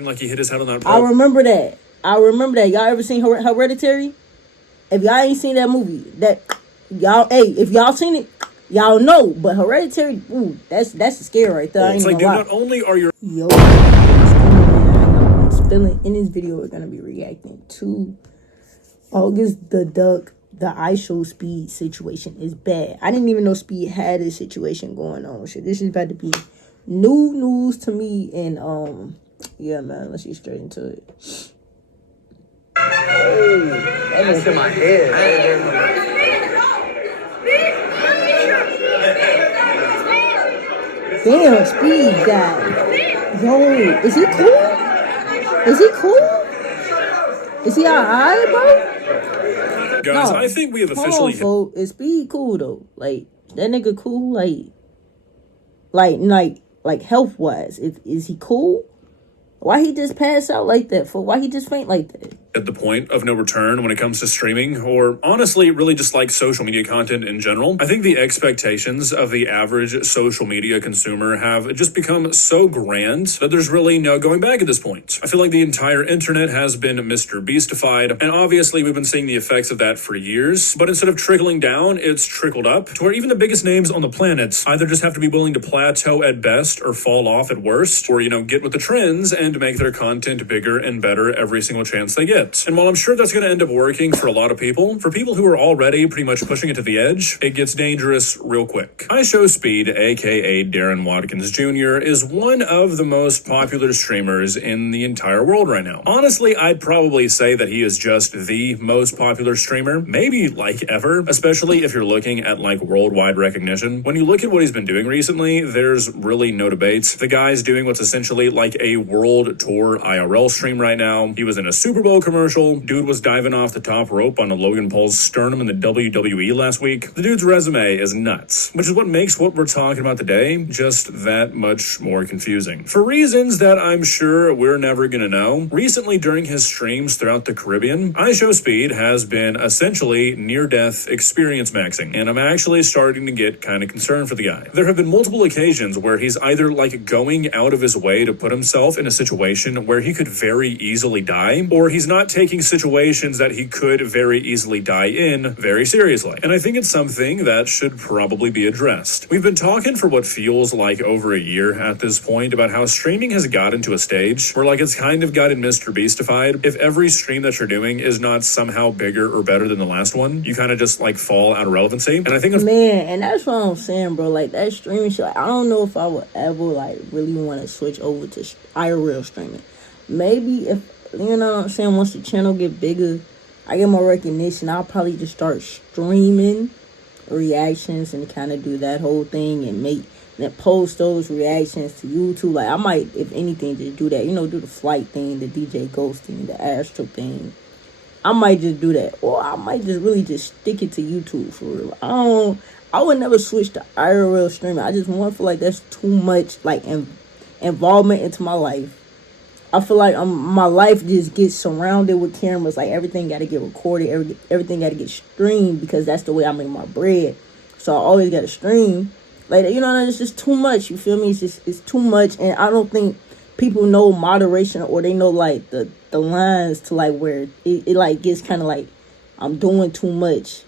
Like he hit his head on that pole. I remember that. Y'all ever seen Hereditary? If y'all ain't seen that movie, if y'all seen it, y'all know. But Hereditary, ooh, that's a scare right there. It's like, dude, not only are you... Yo, in this video, we're going to be reacting to August the Duck. The iShowSpeed situation is bad. I didn't even know Speed had this situation going on. Shit, this is about to be new news to me. And yeah, man, let's get straight into it. Oh, that's in my head. Damn, Speed guy. Yo, is he cool? Is he alright, bro? Guys, I think we have officially... Is Speed cool, though? Like, that nigga cool? Like health-wise. Is he cool? Why he just pass out like that? Why he just faint like that? At the point of no return when it comes to streaming, or honestly, really just like social media content in general. I think the expectations of the average social media consumer have just become so grand that there's really no going back at this point. I feel like the entire internet has been Mr. Beastified, and obviously we've been seeing the effects of that for years, but instead of trickling down, it's trickled up to where even the biggest names on the planet either just have to be willing to plateau at best or fall off at worst, or, get with the trends and make their content bigger and better every single chance they get. And while I'm sure that's going to end up working for a lot of people, for people who are already pretty much pushing it to the edge, it gets dangerous real quick. iShowSpeed, aka Darren Watkins Jr., is one of the most popular streamers in the entire world right now. Honestly, I'd probably say that he is just the most popular streamer, maybe like ever, especially if you're looking at like worldwide recognition. When you look at what he's been doing recently, there's really no debates. The guy's doing what's essentially like a world tour IRL stream right now. He was in a Super Bowl commercial. Dude was diving off the top rope on a Logan Paul's sternum in the WWE last week. The dude's resume is nuts, which is what makes what we're talking about today just that much more confusing. For reasons that I'm sure we're never gonna know, recently during his streams throughout the Caribbean, iShowSpeed has been essentially near-death experience maxing, and I'm actually starting to get kind of concerned for the guy. There have been multiple occasions where he's either like going out of his way to put himself in a situation where he could very easily die, or he's not taking situations that he could very easily die in very seriously. And I think it's something that should probably be addressed. We've been talking for what feels like over a year at this point about how streaming has gotten to a stage where like it's kind of gotten Mr. Beastified. If every stream that you're doing is not somehow bigger or better than the last one, you kind of just like fall out of relevancy. And I think and that's what I'm saying, bro. Like that streaming shit, I don't know if I would ever like really want to switch over to IRL streaming. Maybe if, you know what I'm saying, once the channel get bigger, I get more recognition, I'll probably just start streaming reactions and kind of do that whole thing and post those reactions to YouTube. Like I might, if anything, just do that, do the flight thing, the DJ Ghost thing, the Astro thing. I might just do that, or I might just really just stick it to YouTube for real. I would never switch to IRL streaming. I just feel like that's too much like involvement into my life. I feel like my life just gets surrounded with cameras. Like everything got to get recorded, everything got to get streamed because that's the way I make my bread. So I always got to stream. Like, it's just too much. You feel me? It's too much, and I don't think people know moderation, or they know like the lines to like where it like gets kind of like I'm doing too much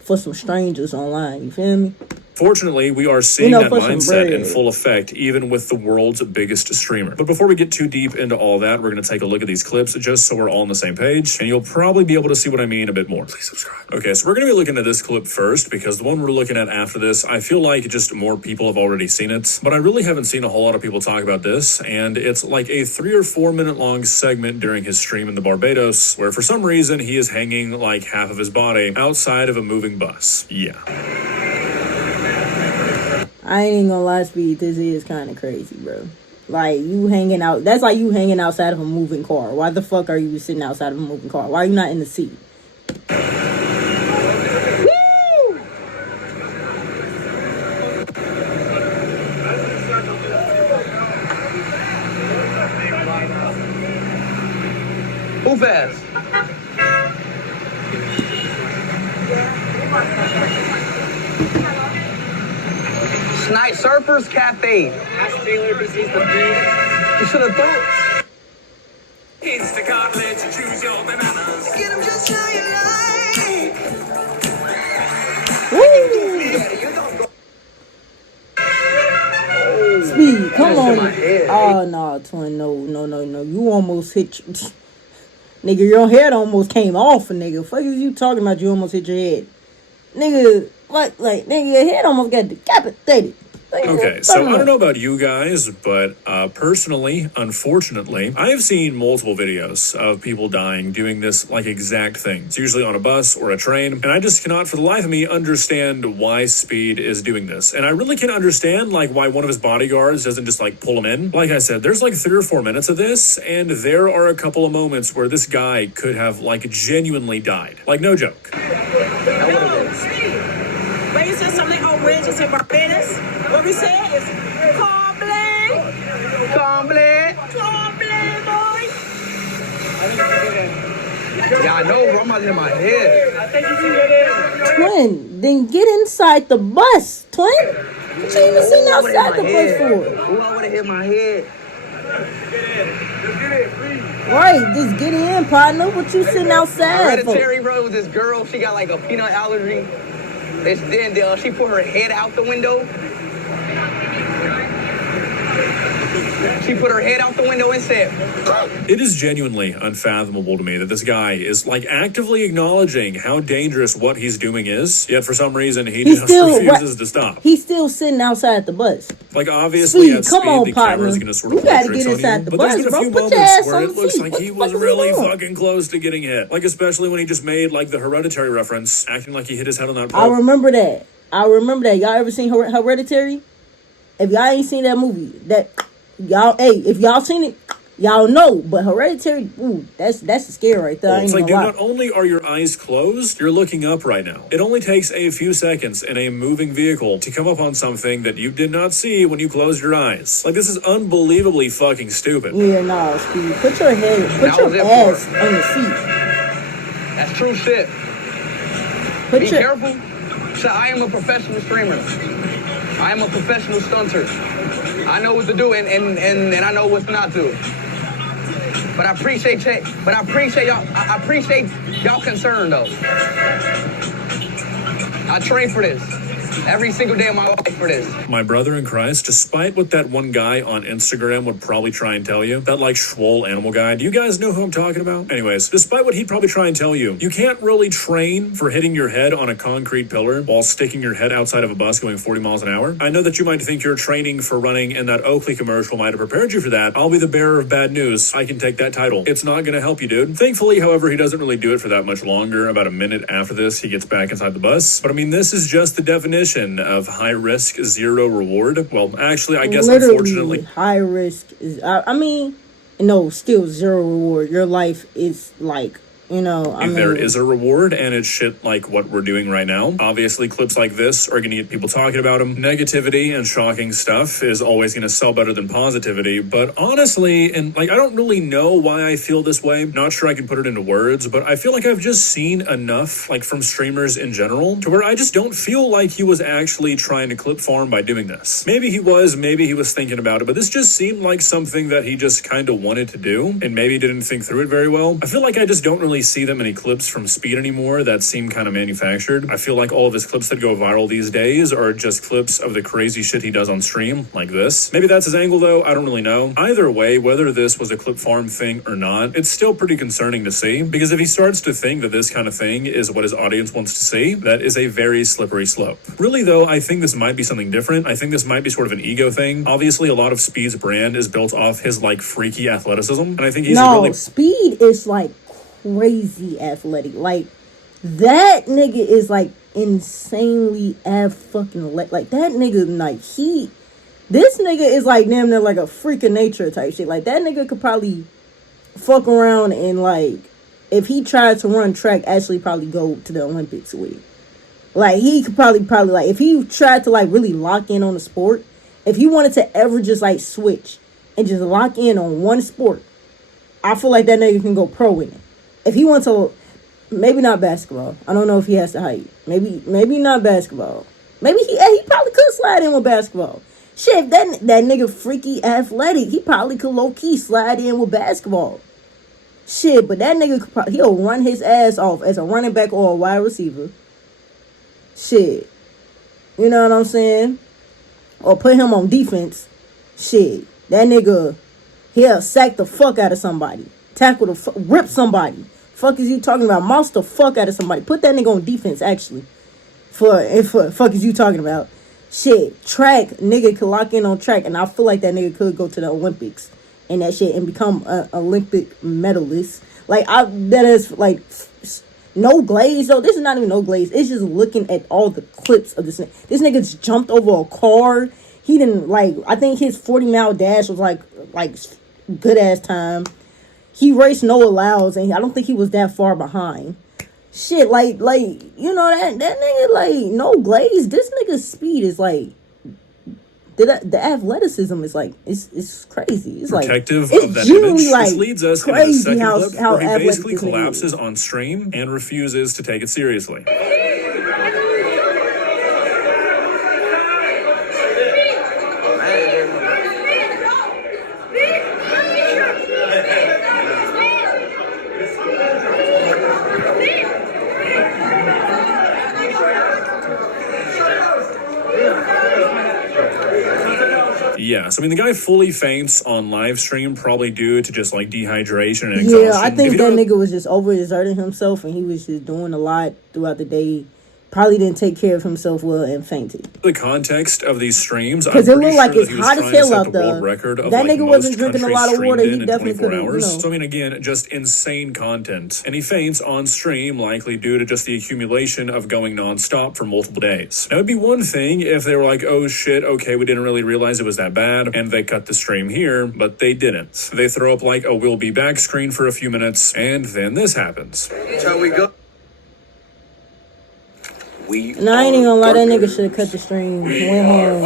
for some strangers online. You feel me? Fortunately, we are seeing that mindset in full effect, even with the world's biggest streamer. But before we get too deep into all that, we're going to take a look at these clips just so we're all on the same page, and you'll probably be able to see what I mean a bit more. Please subscribe. Okay, so we're going to be looking at this clip first, because the one we're looking at after this, I feel like just more people have already seen it, but I really haven't seen a whole lot of people talk about this, and it's like a 3 or 4 minute long segment during his stream in the Barbados, where for some reason he is hanging like half of his body outside of a moving bus. Yeah. I ain't gonna lie, Speed, this is kind of crazy, bro. Like, you hanging out, that's like you hanging outside of a moving car. Why the fuck are you sitting outside of a moving car? Why are you not in the seat? Woo! Move fast. Night Surfers Cafe. Ask Taylor if he sees the beat. You should have thought. Mr. Cartilage, choose your bananas. Get them just how you like. Woo! Speed, come That's in on. my head. Oh, no, twin, no. You almost hit... Nigga, your head almost came off, nigga. Fuck is you talking about? You almost hit your head. Nigga, nigga, your head almost got decapitated. Okay, so I don't know about you guys, but personally, unfortunately, I have seen multiple videos of people dying doing this like exact thing. It's usually on a bus or a train, and I just cannot for the life of me understand why Speed is doing this. And I really can't understand like why one of his bodyguards doesn't just like pull him in. Like I said, there's like 3 or 4 minutes of this, and there are a couple of moments where this guy could have like genuinely died. Like no joke. No, Steve. But you said something outrageous in Barbados. What we said is Comblé, boy. Yeah, I know, bro. I'm out in my head. I think you see what it is. Twin, then get inside the bus, twin. What you even sitting outside the bus for? Ooh, I would have hit my head. Right, just get in, partner. What you sitting outside for? Hereditary, bro, with this girl. She got like a peanut allergy. Then she put her head out the window. She put her head out the window and said, It is genuinely unfathomable to me that this guy is like actively acknowledging how dangerous what he's doing is, yet for some reason he just refuses to stop. He's still sitting outside the bus. Like obviously at come Speed, on, the partner. camera's gonna sort You of play gotta tricks get on inside you. the But there's bus, been a bro. few Put your moments ass where on it the looks seat. like What he the was fuck is really going on? fucking close to getting hit. Like especially when he just made like the Hereditary reference, acting like he hit his head on that pole. I remember that. Y'all ever seen Hereditary? If y'all ain't seen that movie, if y'all seen it, y'all know. But Hereditary, ooh, that's a scare right there. I ain't It's like, gonna dude, lie. not only are your eyes closed, you're looking up right now. It only takes a few seconds in a moving vehicle to come up on something that you did not see when you closed your eyes. Like, this is unbelievably fucking stupid. Yeah, nah, Steve. Put your ass on the seat. that's true shit. Be careful. So I am a professional streamer. I am a professional stunter. I know what to do and I know what not to. But I appreciate y'all. I appreciate y'all concern though. I train for this every single day of my life for this. My brother in Christ, despite what that one guy on Instagram would probably try and tell you, that like swole animal guy, do you guys know who I'm talking about? Anyways, despite what he'd probably try and tell you, you can't really train for hitting your head on a concrete pillar while sticking your head outside of a bus going 40 miles an hour. I know that you might think your training for running and that Oakley commercial might have prepared you for that. I'll be the bearer of bad news. I can take that title. It's not going to help you, dude. Thankfully, however, he doesn't really do it for that much longer. About a minute after this, he gets back inside the bus. But I mean, this is just the definition of high risk, zero reward. Well, actually, I guess Literally, unfortunately, high risk is. I mean, no, still zero reward. Your life is like, there is a reward, and it's shit like what we're doing right now. Obviously, clips like this are going to get people talking about them. Negativity and shocking stuff is always going to sell better than positivity. But honestly, and like, I don't really know why I feel this way. Not sure I can put it into words, but I feel like I've just seen enough, like from streamers in general, to where I just don't feel like he was actually trying to clip farm by doing this. Maybe he was thinking about it, but this just seemed like something that he just kind of wanted to do, and maybe didn't think through it very well. I feel like I just don't really see that many clips from Speed anymore that seem kind of manufactured. I feel like all of his clips that go viral these days are just clips of the crazy shit he does on stream, like this. Maybe that's his angle though, I don't really know. Either way, whether this was a clip farm thing or not, it's still pretty concerning to see, because if he starts to think that this kind of thing is what his audience wants to see, that is a very slippery slope. Really though, I think this might be something different. I think this might be sort of an ego thing. Obviously, a lot of Speed's brand is built off his like freaky athleticism, and I think he's really... Speed is like crazy athletic. Like, that nigga is like insanely fucking like that nigga, like this nigga is like damn near like a freak of nature type shit. Like, that nigga could probably fuck around and like, if he tried to run track, actually probably go to the Olympics with it. Like, he could probably like, if he tried to like really lock in on the sport, if he wanted to ever just like switch and just lock in on one sport, I feel like that nigga can go pro in it. If he wants to, maybe not basketball. I don't know if he has the height. Maybe not basketball. Maybe he probably could slide in with basketball. Shit, that nigga freaky athletic, he probably could low key slide in with basketball. Shit, but that nigga, he'll run his ass off as a running back or a wide receiver. Shit. You know what I'm saying? Or put him on defense. Shit. That nigga, he'll sack the fuck out of somebody. Tackle rip somebody. Fuck is you talking about? Mouse the fuck out of somebody. Put that nigga on defense, actually. For fuck is you talking about? Shit. Track. Nigga could lock in on track. And I feel like that nigga could go to the Olympics and that shit and become an Olympic medalist. Like, that is, like, no glaze, though. This is not even no glaze. It's just looking at all the clips of this nigga. This nigga just jumped over a car. He didn't, like, I think his 40-mile dash was, like, good-ass time. He raced no allows, and I don't think he was that far behind. Shit, like, you know, that nigga, like, no glaze. This nigga's speed is, like, the athleticism is like it's crazy. It's protective like of that image. like this leads us into the second clip where he basically collapses on stream and refuses to take it seriously. Yes, I mean, the guy fully faints on live stream, probably due to just, like, dehydration and exhaustion. Yeah, I think that nigga was just overexerting himself, and he was just doing a lot throughout the day. Probably didn't take care of himself well and fainted. The context of these streams, because it looked like it's hot as hell out there. That nigga wasn't drinking a lot of water. He definitely could have, you know. So I mean, again, just insane content. And he faints on stream, likely due to just the accumulation of going nonstop for multiple days. Now, it'd be one thing if they were like, oh shit, okay, we didn't really realize it was that bad, and they cut the stream here, but they didn't. They throw up like a "we'll be back" screen for a few minutes, and then this happens. Shall we go? And I ain't even gonna lie, that nigga should have cut the stream, went home,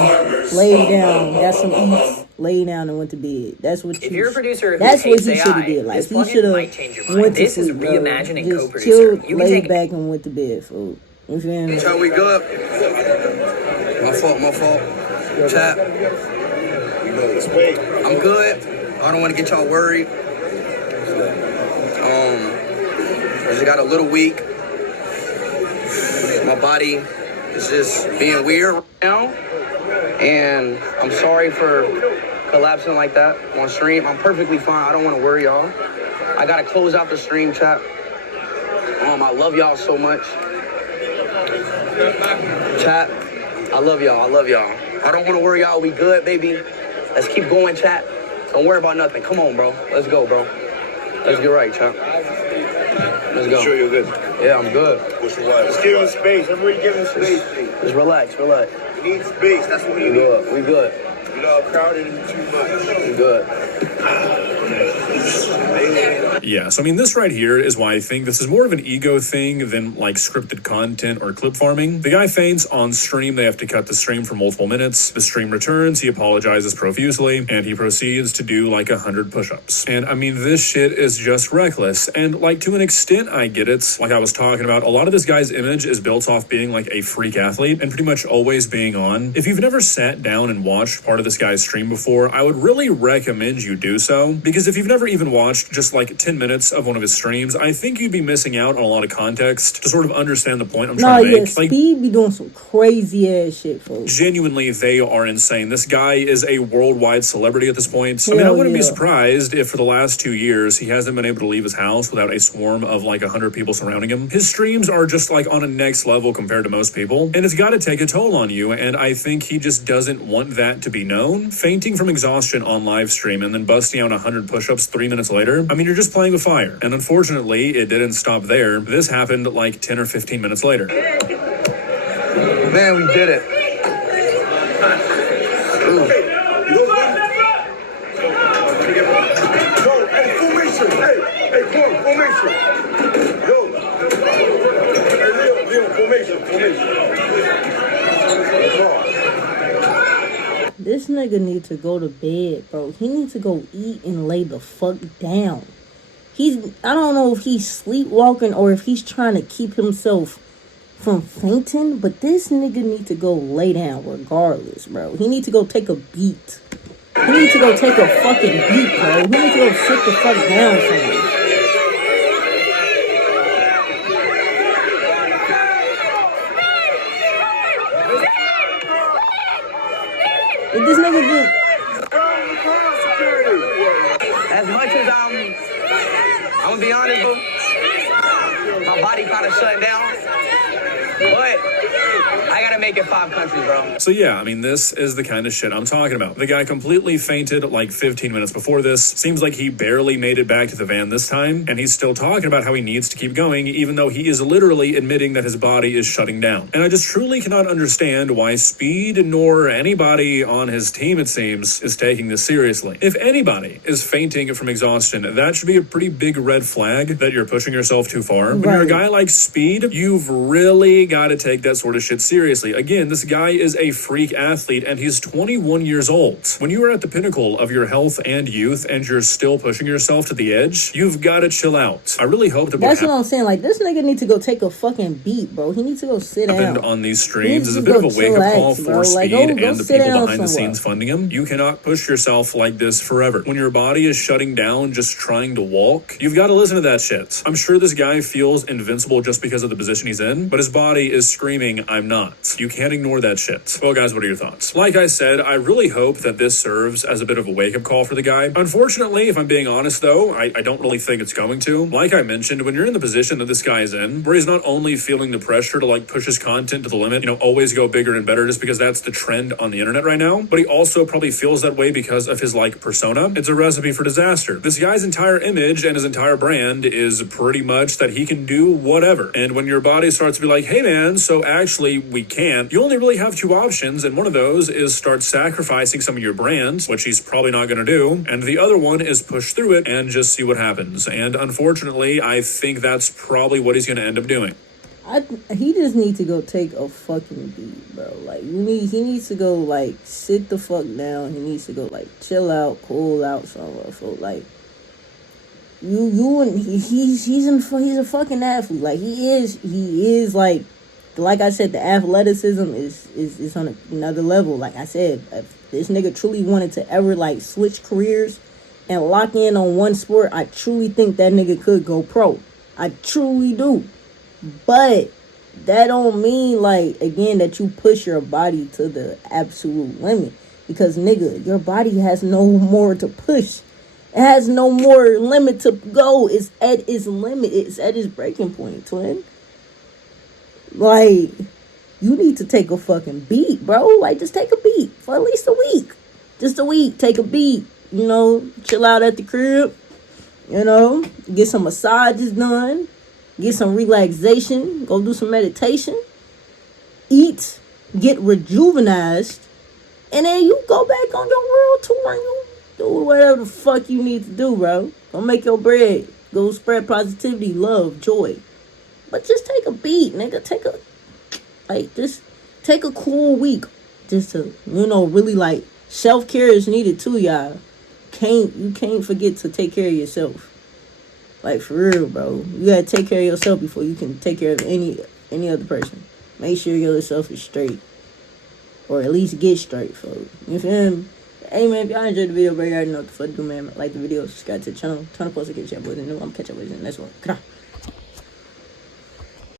laid down, got some eats, laid down and went to bed. That's what if you're a producer who that's what hates he should have AI, did. Like, this he plugin should might change your have mind. went to This is sleep, bro. reimagining Just co-producer. chilled, You can laid take back and went to bed, fool. You feel me? Shall we go up? My fault. Chat. I'm good. I don't want to get y'all worried. I just got a little weak. My body is just being weird right now. And I'm sorry for collapsing like that on stream. I'm perfectly fine. I don't want to worry y'all. I got to close out the stream, chat. I love y'all so much. Chat, I love y'all. I don't want to worry y'all. We good, baby. Let's keep going, chat. Don't worry about nothing. Come on, bro. Let's go, bro. Let's get right, chat. Let's go. Sure you're good. Yeah, I'm good. What's your wife? Just give him space. Everybody give him space, please. Just relax. We need space. That's what we need. We good. You're not crowded and too much. We good. Yeah, so I mean, this right here is why I think this is more of an ego thing than like scripted content or clip farming. The guy faints on stream. They have to cut the stream for multiple minutes. The stream returns. He apologizes profusely, and he proceeds to do like 100 push-ups. And I mean, this shit is just reckless. And like, to an extent, I get it. Like I was talking about, a lot of this guy's image is built off being like a freak athlete and pretty much always being on. If you've never sat down and watched part of this guy's stream before, I would really recommend you do so, because if you've never even watched just like 10 minutes of one of his streams, I think you'd be missing out on a lot of context to sort of understand the point I'm trying to make. Speed be doing some crazy ass shit, folks. Genuinely, they are insane. This guy is a worldwide celebrity at this point. I mean, I wouldn't be surprised if for the last 2 years he hasn't been able to leave his house without a swarm of like 100 people surrounding him. His streams are just like on a next level compared to most people, and it's got to take a toll on you, and I think he just doesn't want that to be known. Fainting from exhaustion on live stream and then busting out 100 push-ups 3 minutes later, I mean, you're just playing with fire. And unfortunately, it didn't stop there. This happened like 10 or 15 minutes later. Man, we did it. This nigga need to go to bed, bro. He needs to go eat and lay the fuck down. I don't know if he's sleepwalking or if he's trying to keep himself from fainting, but this nigga need to go lay down regardless, bro. He need to go take a beat. He need to go take a fucking beat, bro. He need to go sit the fuck down somewhere. If this nigga just As much as I'm gonna be honest, bro, my body kind of shut down, but I gotta make it 5 countries, bro. So yeah, I mean, this is the kind of shit I'm talking about. The guy completely fainted like 15 minutes before this. Seems like he barely made it back to the van this time, and he's still talking about how he needs to keep going, even though he is literally admitting that his body is shutting down. And I just truly cannot understand why Speed nor anybody on his team, it seems, is taking this seriously. If anybody is fainting from exhaustion, that should be a pretty big red flag that you're pushing yourself too far. When you're a guy like Speed, you've really got to take that sort of shit seriously. Again, this guy is a freak athlete and he's 21 years old. When you are at the pinnacle of your health and youth and you're still pushing yourself to the edge, you've got to chill out. I really hope that that's what I'm saying. Like, this nigga need to go take a fucking beat, bro. He needs to go sit down. On these streams is a bit of a wake-up call for Speed and the people behind the scenes funding him. You cannot push yourself like this forever. When your body is shutting down just trying to walk, you've got to listen to that shit. I'm sure this guy feels invincible just because of the position he's in, but his body is screaming, I'm not. You can't ignore that shit. Well, guys, what are your thoughts? Like I said, I really hope that this serves as a bit of a wake-up call for the guy. Unfortunately, if I'm being honest though, I don't really think it's going to. Like I mentioned, when you're in the position that this guy is in, where he's not only feeling the pressure to like push his content to the limit, always go bigger and better just because that's the trend on the internet right now, but he also probably feels that way because of his like persona. It's a recipe for disaster. This guy's entire image and his entire brand is pretty much that he can do whatever. And when your body starts to be like, hey man, so actually we can't, you only really have 2 options, and one of those is start sacrificing some of your brand, which he's probably not going to do, and the other one is push through it and just see what happens. And unfortunately, I think that's probably what he's going to end up doing. He just needs to go take a fucking beat, bro. Like, he needs to go, like, sit the fuck down. He needs to go, like, chill out, cool out somewhere. So, like, he's a fucking athlete. Like, he is like I said, the athleticism is on another level. Like I said, if this nigga truly wanted to ever, like, switch careers and lock in on one sport, I truly think that nigga could go pro. I truly do. But that don't mean, like, again, that you push your body to the absolute limit. Because, nigga, your body has no more to push. It has no more limit to go. It's at its limit. It's at its breaking point, twin. Like, you need to take a fucking beat, bro. Like, just take a beat for at least a week. Just a week. Take a beat. Chill out at the crib. Get some massages done. Get some relaxation. Go do some meditation. Eat. Get rejuvenized. And then you go back on your world tour and you do whatever the fuck you need to do, bro. Go make your bread. Go spread positivity, love, joy. But just take a beat, nigga. Just take a cool week. Just to, really, like, self-care is needed too, y'all. You can't forget to take care of yourself. Like, for real, bro. You gotta take care of yourself before you can take care of any other person. Make sure yourself is straight. Or at least get straight, folks. You feel me? Hey, man, if y'all enjoyed the video, bro, you already know what the fuck to do, man. Like the video, subscribe to the channel, turn the post to get your boys in. I'm catch up with you in the next one.